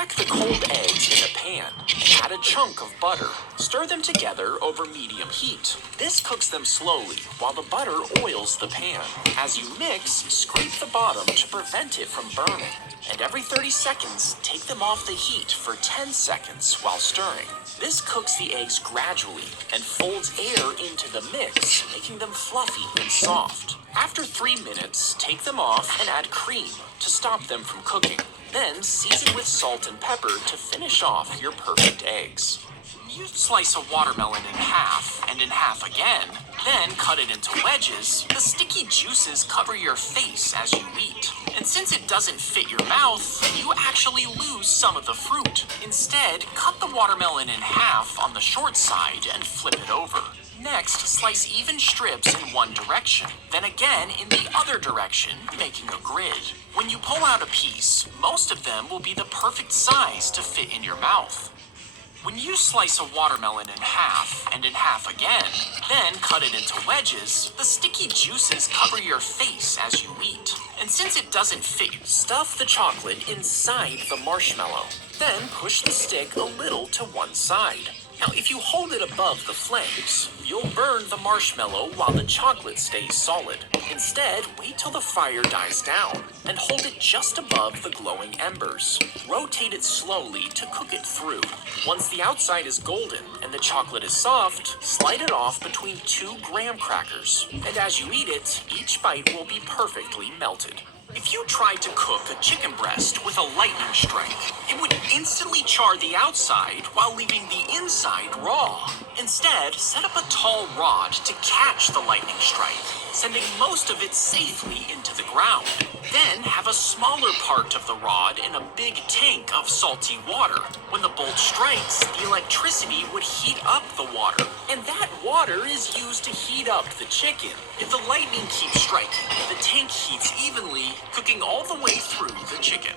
Crack the cold eggs in a pan. Add a chunk of butter. Stir them together over medium heat. This cooks them slowly while the butter oils the pan. As you mix, scrape the bottom to prevent it from burning. And every 30 seconds, take them off the heat for 10 seconds while stirring. This cooks the eggs gradually and folds air into the mix, making them fluffy and soft. After 3 minutes, take them off and add cream to stop them from cooking. Then season with salt and pepper to finish off your perfect eggs. You slice a watermelon in half and in half again, then cut it into wedges. The sticky juices cover your face as you eat. And since it doesn't fit your mouth, you actually lose some of the fruit. Instead, cut the watermelon in half on the short side and flip it over. Next, slice even strips in one direction, then again in the other direction, making a grid. When you pull out a piece, most of them will be the perfect size to fit in your mouth. When you slice a watermelon in half and in half again, then cut it into wedges, the sticky juices cover your face as you eat. And since it doesn't fit, stuff the chocolate inside the marshmallow. Then push the stick a little to one side. Now, if you hold it above the flames, you'll burn the marshmallow while the chocolate stays solid. Instead, wait till the fire dies down and hold it just above the glowing embers. Rotate it slowly to cook it through. Once the outside is golden and the chocolate is soft, slide it off between 2 graham crackers. And as you eat it, each bite will be perfectly melted. If you tried to cook a chicken breast with a lightning strike, it would instantly char the outside while leaving the inside raw. Instead, set up a tall rod to catch the lightning strike, sending most of it safely into the ground. Then have a smaller part of the rod in a big tank of salty water. When the bolt strikes, the electricity would heat up the water, and that water is used to heat up the chicken. If the lightning keeps striking, the tank heats evenly, cooking all the way through the chicken.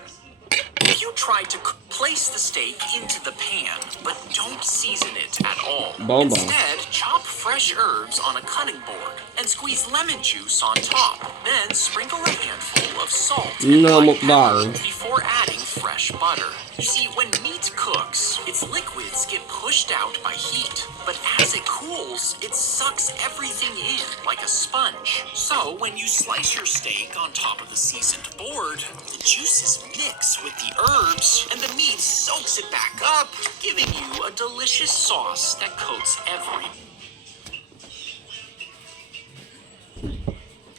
If you try to place the steak into the pan, but don't season it at all. Instead, chop fresh herbs on a cutting board and squeeze lemon juice on top. Then sprinkle a handful of salt and white pepper before adding fresh butter. You see, when meat cooks, its liquids get pushed out by heat. But as it cools, it sucks everything in like a sponge. So when you slice your steak on top of the seasoned board, the juices mix with the herbs, and the meat soaks it back up, giving you a delicious sauce that coats every.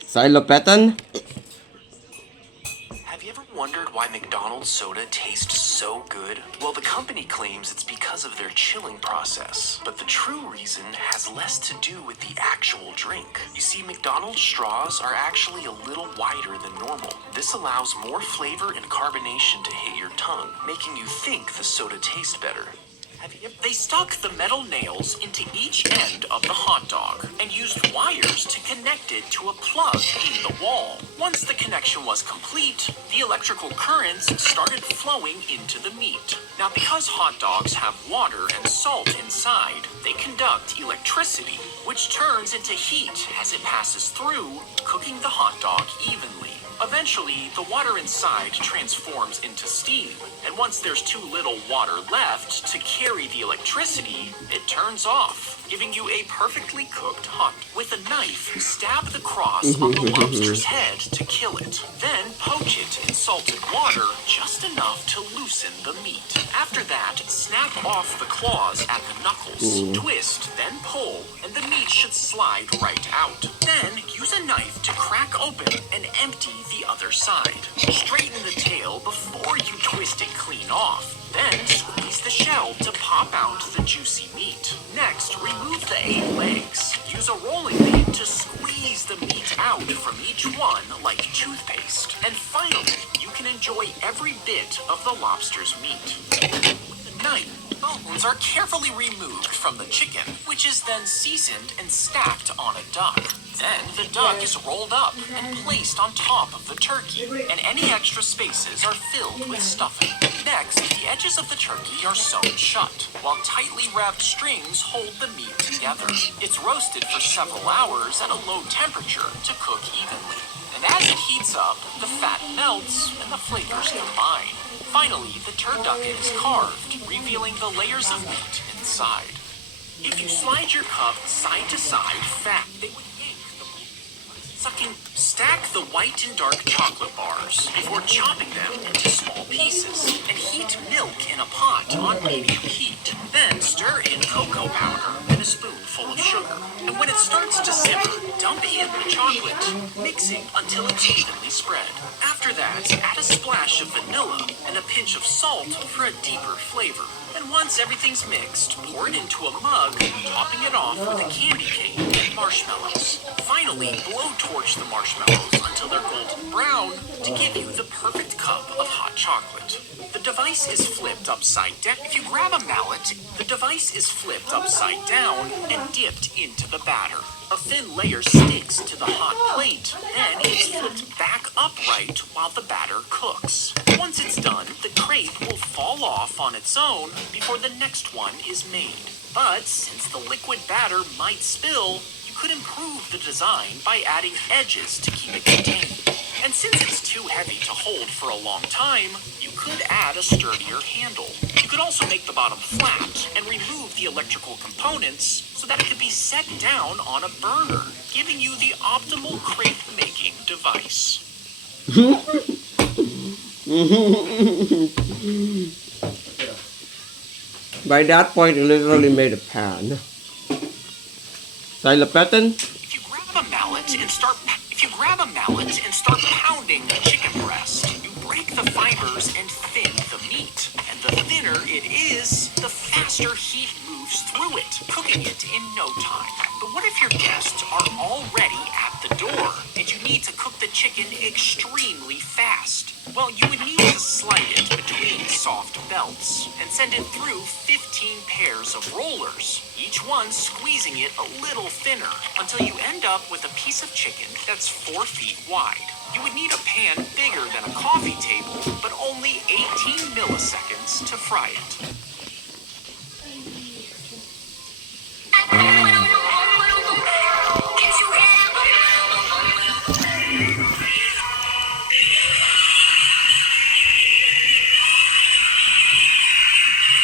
Silo Patton? Have you ever wondered why McDonald's soda tastes so good? Well, the company claims it's because of their chilling process. But the true reason has less to do with the actual drink. You see, McDonald's straws are actually a little wider than normal. This allows more flavor and carbonation to hit your tongue, making you think the soda tastes better. They stuck the metal nails into each end of the hot dog and used wires to connect it to a plug in the wall. Once the connection was complete, the electrical currents started flowing into the meat. Now, because hot dogs have water and salt inside, they conduct electricity, which turns into heat as it passes through, cooking the hot dog evenly. Eventually, the water inside transforms into steam, and once there's too little water left to carry the electricity, it turns off, giving you a perfectly cooked hot. With a knife, stab the cross on the lobster's head to kill it. Then poach it in salted water just enough to loosen the meat. After that, snap off the claws at the knuckles. Twist, then pull, and the meat should slide right out. Then use a knife to crack open and empty the other side. Straighten the tail before you twist it clean off. Then squeeze the shell to pop out the juicy meat. Next, remove the 8 legs. Use a rolling pin to squeeze the meat out from each one like toothpaste. And finally, you can enjoy every bit of the lobster's meat. With a knife, bones are carefully removed from the chicken, which is then seasoned and stacked on a duck. Then the duck is rolled up and placed on top of the turkey, and any extra spaces are filled with stuffing. Next, the edges of the turkey are sewn shut, while tightly wrapped strings hold the meat together. It's roasted for several hours at a low temperature to cook evenly. And As it heats up, the fat melts and the flavors combine. Finally, the turducken is carved, revealing the layers of meat inside. If you slide your cup side to side, they would yank the sucking. Stack the white and dark chocolate bars before chopping them into small pieces and heat milk in a pot on medium heat. Then stir in cocoa powder and a spoonful of sugar. And when it starts to simmer, dump in the chocolate, mixing until it's evenly spread. After that, add a splash of vanilla and a pinch of salt for a deeper flavor. And once everything's mixed, pour it into a mug, topping it off with a candy cane and marshmallows. Finally, blowtorch the marshmallows until they're golden brown to give you the perfect cup of hot chocolate. The device is flipped upside down. If you grab a mallet, the device is flipped upside down and dipped into the batter. A thin layer sticks to the hot plate, then it's flipped back upright while the batter cooks. Once it's done, the crepe will fall off on its own before the next one is made. But since the liquid batter might spill, you could improve the design by adding edges to keep it contained. And since it's too heavy to hold for a long time, you could add a sturdier handle. You could also make the bottom flat and remove the electrical components so that it could be set down on a burner, giving you the optimal crepe making device. By that point, it literally made a pan. Tyler Patton? If you grab a mallet and start pounding the chicken breast, you break the fibers and thin the meat. And the thinner it is, the faster heat moves through it, cooking it in no time. But what if your guests are already at the door and you need to cook the chicken extremely fast? Well, you would need to slide it between soft belts and send it through 15 pairs of rollers, each one squeezing it a little thinner until you end up with a piece of chicken that's 4 feet wide. You would need a pan bigger than a coffee table, but only 18 milliseconds to fry it.